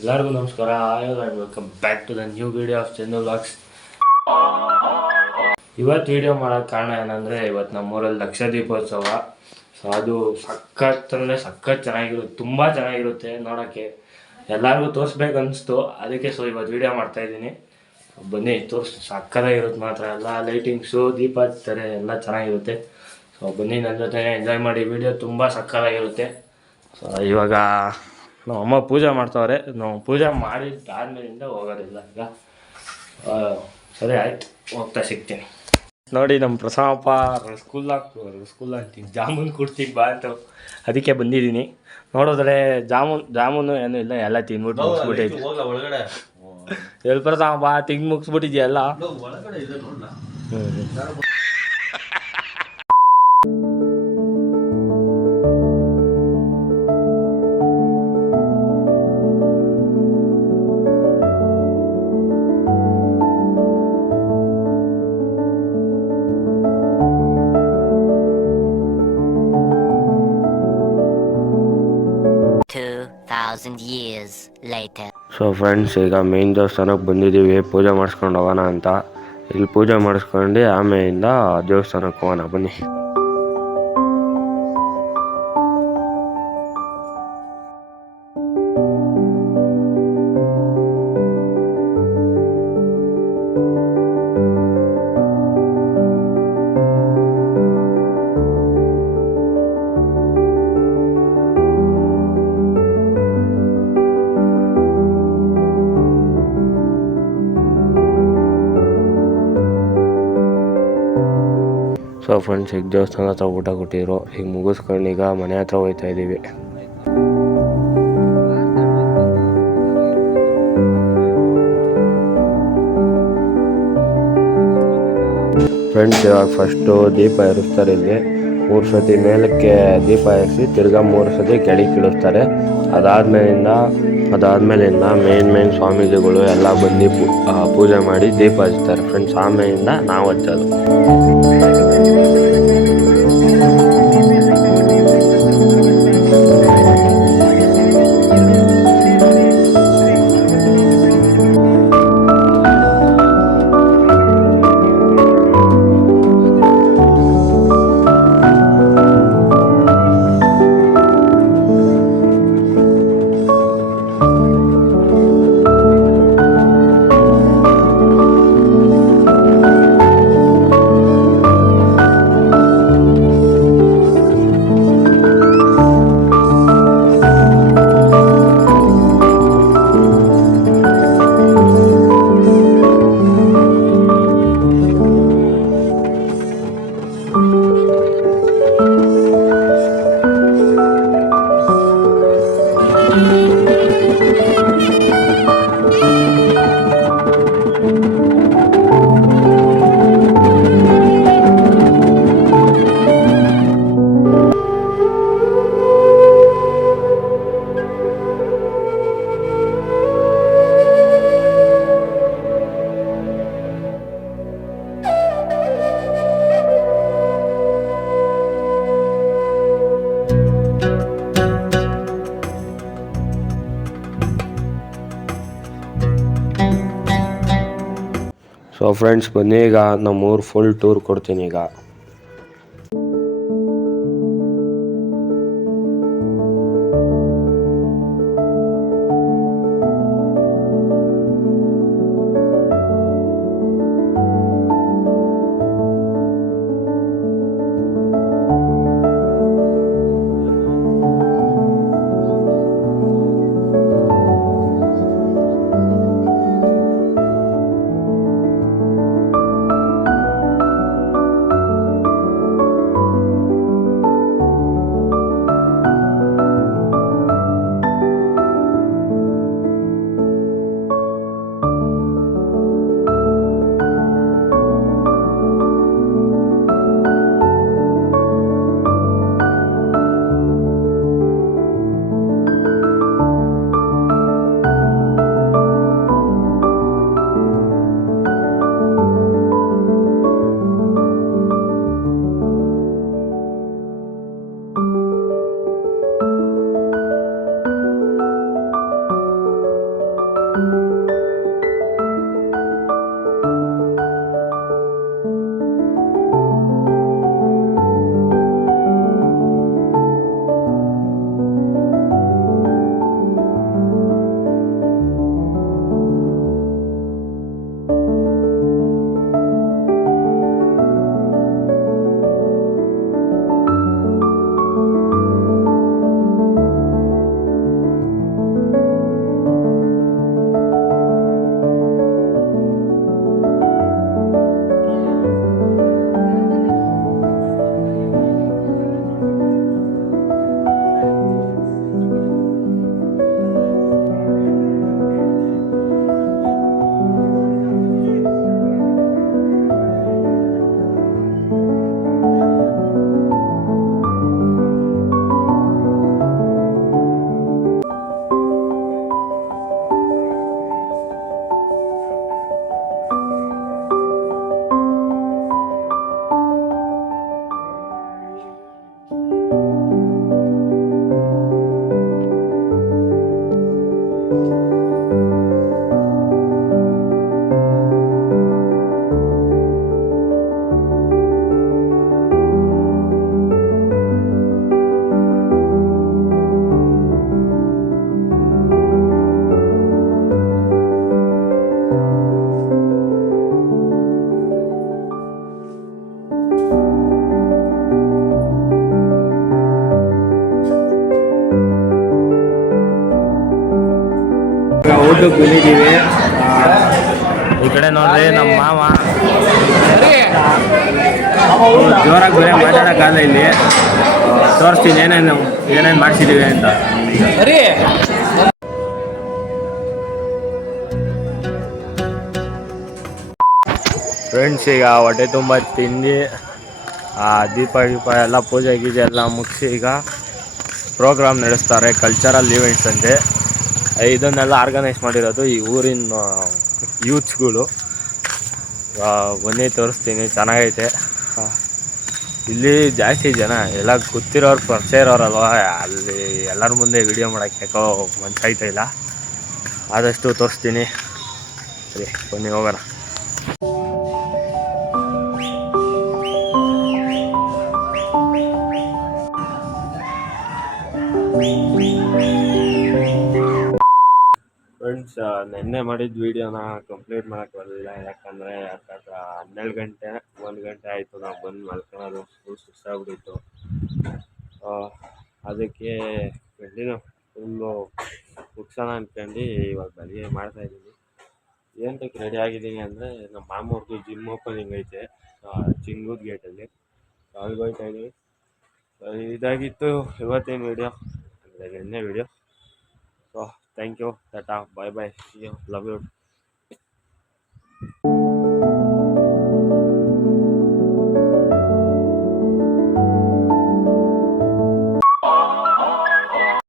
ಎಲ್ಲರಿಗೂ ನಮಸ್ಕಾರ. Welcome back to the new video of Chandu vlogs. ಇವತ್ತು ವಿಡಿಯೋ ಮಾಡೋಕ್ಕೆ ಕಾರಣ ಏನಂದರೆ, ಇವತ್ತು ನಮ್ಮೂರಲ್ಲಿ ಲಕ್ಷ ದೀಪೋತ್ಸವ. ಸೊ ಅದು ಸಖತ್ ಅಂದರೆ ಸಖತ್ ಚೆನ್ನಾಗಿರುತ್ತೆ, ತುಂಬ ಚೆನ್ನಾಗಿರುತ್ತೆ ನೋಡೋಕ್ಕೆ. ಎಲ್ಲರಿಗೂ ತೋರಿಸ್ಬೇಕು ಅನಿಸ್ತು, ಅದಕ್ಕೆ ಸೊ ಇವತ್ತು ವಿಡಿಯೋ ಮಾಡ್ತಾಯಿದ್ದೀನಿ. ಬನ್ನಿ ಸಕ್ಕತ್ತಾಗಿರುತ್ತೆ ಮಾತ್ರ. ಎಲ್ಲ ಲೈಟಿಂಗ್ಸು, ದೀಪ ಹಚ್ತಾರೆ, ಎಲ್ಲ ಚೆನ್ನಾಗಿರುತ್ತೆ. ಸೊ ಬನ್ನಿ ನನ್ನ ಜೊತೆ ಎಂಜಾಯ್ ಮಾಡಿ. ವಿಡಿಯೋ ತುಂಬ ಸಕ್ಕತ್ತಾಗಿರುತ್ತೆ. ಸೊ ಇವಾಗ ನಮ್ಮ ಅಮ್ಮ ಪೂಜೆ ಮಾಡ್ತಾವ್ರೆ. ನಾವು ಪೂಜೆ ಮಾಡಿದ್ದಾದ್ಮೇಲಿಂದ ಹೋಗೋದಿಲ್ಲ ಈಗ. ಸರಿ ಆಯ್ತು, ಹೋಗ್ತಾ ಸಿಗ್ತೀನಿ. ನೋಡಿ ನಮ್ಮ ಪ್ರಸನ್ನಪ್ಪ ಸ್ಕೂಲ್ ಅಂತೀನಿ, ಜಾಮೂನ್ ಕೊಡ್ತೀನಿ ಬಾ ಅಂತ, ಅದಕ್ಕೆ ಬಂದಿದ್ದೀನಿ. ನೋಡಿದ್ರೆ ಜಾಮೂನು ಏನೂ ಇಲ್ಲ, ಎಲ್ಲ ತಿಂದ್ಬಿಟ್ಟು ಮುಗಿಸ್ಬಿಟ್ಟೈತಿ. ಎಲ್ಲಿ ಪ್ರಸನ್ನಪ್ಪ ತಿಂದು ಮುಗಿಸ್ಬಿಟ್ಟಿದ್ಯಲ್ಲ. ಸೊ ಫ್ರೆಂಡ್ಸ್, ಈಗ ಮೇನ್ ದೇವಸ್ಥಾನಕ್ಕೆ ಬಂದಿದ್ದೀವಿ. ಪೂಜೆ ಮಾಡಿಸ್ಕೊಂಡು ಹೋಗೋಣ ಅಂತ. ಇಲ್ಲಿ ಪೂಜೆ ಮಾಡಿಸ್ಕೊಂಡು ಆಮೇಲಿಂದ ದೇವಸ್ಥಾನಕ್ಕೆ ಹೋಗೋಣ, ಬನ್ನಿ. ಸೊ ಫ್ರೆಂಡ್ಸ್, ಈಗ ದೇವಸ್ಥಾನ ಹತ್ರ ಊಟ ಕೊಟ್ಟಿದ್ರು. ಈಗ ಮುಗಿಸ್ಕೊಂಡು ಈಗ ಮನೆ ಹತ್ರ ಹೋಗ್ತಾ ಇದ್ದೀವಿ. ಫ್ರೆಂಡ್ಸ್, ಇವಾಗ ಫಸ್ಟು ದೀಪ ಇರಿಸ್ತಾರೆ. ಇಲ್ಲಿ 3 ಸತಿ ಮೇಲಕ್ಕೆ ದೀಪ ಇರಿಸಿ ತಿರ್ಗಾ 3 ಸತಿ ಕೆಳಗೆ ಇಳಿಸ್ತಾರೆ. ಅದಾದ್ಮೇಲಿಂದ ಮೇನ್ ಸ್ವಾಮೀಜಿಗಳು ಎಲ್ಲ ಬಂದು ಪೂಜೆ ಮಾಡಿ ದೀಪ ಹಚ್ತಾರೆ ಫ್ರೆಂಡ್ಸ್. ಆಮೇಲಿಂದ ನಾವು ಹಚ್ಚೋದು. ಸೊ ಫ್ರೆಂಡ್ಸ್, ಬನ್ನಿ ಈಗ ನಮ್ಮೂರು ಫುಲ್ ಟೂರ್ ಕೊಡ್ತೀನಿ ಈಗ. ಊಟಕ್ಕೆ ಬಂದಿದ್ದೀವಿ. ಈ ಕಡೆ ನೋಡ್ರಿ ನಮ್ಮ ಮಾವ ಜೋರಾಗಿ ಬೇರೆ ಮಾತಾಡೋಕ್ಕಾಗಲ್ಲ ಇಲ್ಲಿ. ತೋರಿಸ್ತೀನಿ ಏನೇನು ಮಾಡಿಸಿದ್ದೀವಿ ಅಂತ. ಫ್ರೆಂಡ್ಸ್, ಈಗ ಹೊಟ್ಟೆ ತುಂಬ ತಿಂದು ದೀಪ ಎಲ್ಲ ಪೂಜೆ ಗೀಜೆ ಎಲ್ಲ ಮುಗಿಸಿ ಈಗ ಪ್ರೋಗ್ರಾಮ್ ನಡೆಸ್ತಾರೆ. ಕಲ್ಚರಲ್ ಈವೆಂಟ್ಸ್ ಅಂತೆ. ಇದನ್ನೆಲ್ಲ ಆರ್ಗನೈಸ್ ಮಾಡಿರೋದು ಈ ಊರಿನ ಯೂತ್ಸ್ಗಳು. ಬನ್ನಿ ತೋರಿಸ್ತೀನಿ, ಚೆನ್ನಾಗೈತೆ. ಇಲ್ಲಿ ಜಾಸ್ತಿ ಜನ ಎಲ್ಲ ಗೊತ್ತಿರೋರು, ಪರಿಚಯ ಇರೋರಲ್ವ, ಅಲ್ಲಿ ಎಲ್ಲರ ಮುಂದೆ ವಿಡಿಯೋ ಮಾಡೋಕ್ಕೆ ಯಾಕೋ ಮನಸ್ಸಾಯ್ತಾ ಇಲ್ಲ. ಆದಷ್ಟು ತೋರಿಸ್ತೀನಿ. ಸರಿ, ಬನ್ನಿ ಹೋಗೋಣ. ಫ್ರೆಂಡ್ಸ್, ನಿನ್ನೆ ಮಾಡಿದ ವೀಡಿಯೋನ ಕಂಪ್ಲೀಟ್ ಮಾಡೋಕ್ಕೆ ಬರಲಿಲ್ಲ. ಯಾಕಂದರೆ 12 ಗಂಟೆ 1 ಗಂಟೆ ಆಯಿತು ನಾವು ಬಂದು ಮಲ್ಕೊಳ್ಳೋದು. ಫುಲ್ ಸುಸ್ತಾಗ್ಬಿಟ್ಟಿತ್ತು. ಅದಕ್ಕೆ ಫುಲ್ಲು ಮುಗ್ಸೋಣ ಅಂದ್ಕೊಂಡು ಇವಾಗ ಬೆಳಿಗ್ಗೆ ಮಾಡ್ತಾಯಿದ್ದೀನಿ. ಏನಕ್ಕೆ ರೆಡಿ ಆಗಿದ್ದೀನಿ ಅಂದರೆ ನಮ್ಮ ಮಾಮೂರ್ದು ಜಿಮ್ ಓಪನಿಂಗ್ ಐತೆ ಚಿಂಗೂದ್ ಗೇಟಲ್ಲಿ. ಅಲ್ಲಿಗೆ ಹೋಗ್ತಾಯಿದ್ದೀವಿ. ಇದಾಗಿತ್ತು ಇವತ್ತಿನ ವೀಡಿಯೋ, ಅಂದರೆ ನಿನ್ನೆ video. So thank you, tata, bye bye, see you, love you.